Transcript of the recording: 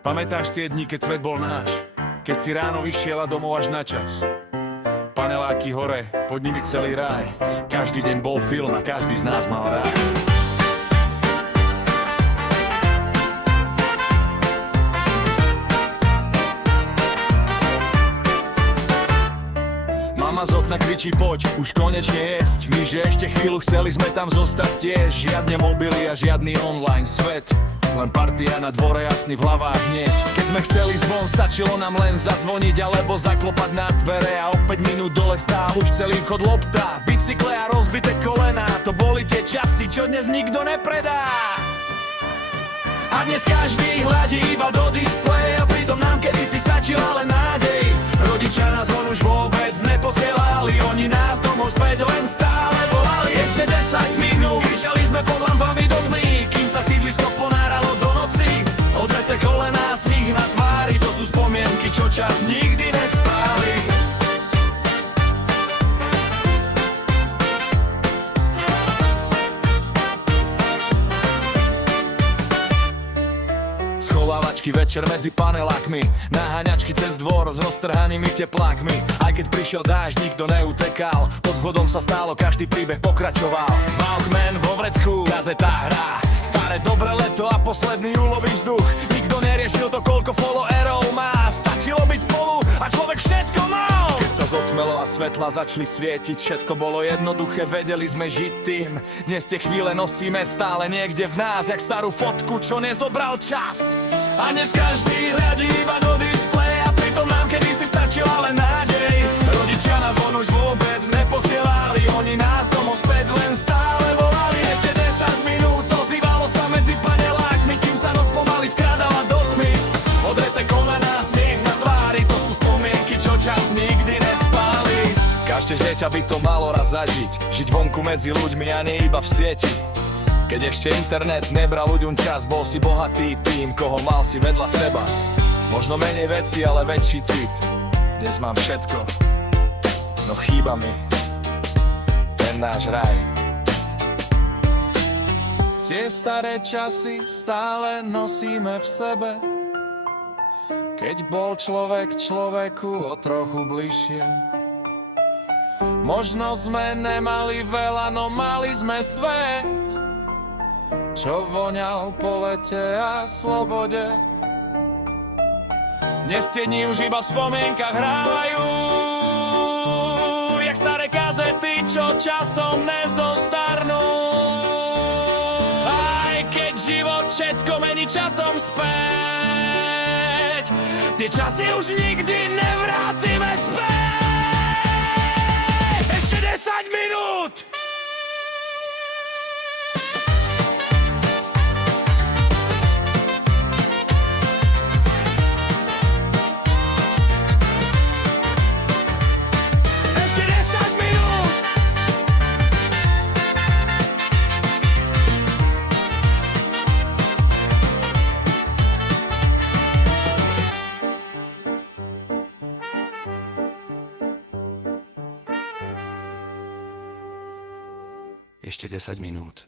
Pamätáš tie dni, keď svet bol náš? Keď si ráno vyšiel a domov až na čas. Paneláky hore, pod nimi celý ráj. Každý deň bol film a každý z nás mal rád. Mama z okna kričí poď, už konečne jesť. My, že ešte chvíľu chceli sme tam zostať tiež. Žiadne mobily a žiadny online svet. Len partia na dvore, jasný v hlavách hneď. Keď sme chceli zvon, stačilo nám len zazvoniť alebo zaklopať na dvere. A o 5 minút dole stál už celý vchod lopta. Bicykle a rozbité kolená, to boli tie časy, čo dnes nikto nepredá. A dnes každý hľadí iba do displeja, pritom nám kedysi stačila len nádej. Rodičia nás von už vôbec neposielali, oni nás domov späť len stále volali. Ešte 10 minút, kričali sme pod lampami do tmy, kým sa sídlisko ponáralo do noci. Odreté kolená, smích na tvári, to sú spomienky, čo čas nikdy nespáli. Schovávačky večer medzi panelákmi, naháňačky cez dvor s roztrhanými teplákmi. Aj keď prišiel dážď, nikto neutekal, pod vchodom sa stálo, každý príbeh pokračoval. Walkman vo vrecku, kazeta hrá, staré dobré leto a posledný júlový vzduch. Nikto neriešil to, koľko followerov má, stačilo byť spolu a človek všetko mal. Keď sa zotmelo a svetla začali svietiť, všetko bolo jednoduché, vedeli sme žiť tým. Dnes tie chvíle nosíme stále niekde v nás, jak starú fotku, čo nezobral čas. A dnes každý hľadí iba do displeja, pritom nám kedysi stačila len nádej. Rodičia nás von už vôbec neposielali, oni nás domov späť len stále volali. Ešte 10 minút, ozývalo sa medzi panelákmi, kým sa noc pomaly vkrádala do tmy. Odreté kolená, smiech na tvári, to sú spomienky, čo čas nikdy nespáli. Každé dieťa by to malo raz zažiť, žiť vonku medzi ľuďmi a nie iba v sieti. Keď ešte internet nebral ľuďom čas, bol si bohatý tým, koho mal si vedľa seba. Možno menej veci, ale väčší cit. Dnes mám všetko, no chýba mi ten náš raj. Tie staré časy stále nosíme v sebe, keď bol človek človeku o trochu bližšie. Možno sme nemali veľa, no mali sme svet, čo voňal po lete a slobode. Dnes tie dni už iba v spomienkach hrávajú, jak staré kazety, čo časom nezostarnú. Aj keď život všetko mení časom späť, tie časy už nikdy nevrátime späť. Ešte 10 minút! Ešte 10 minút.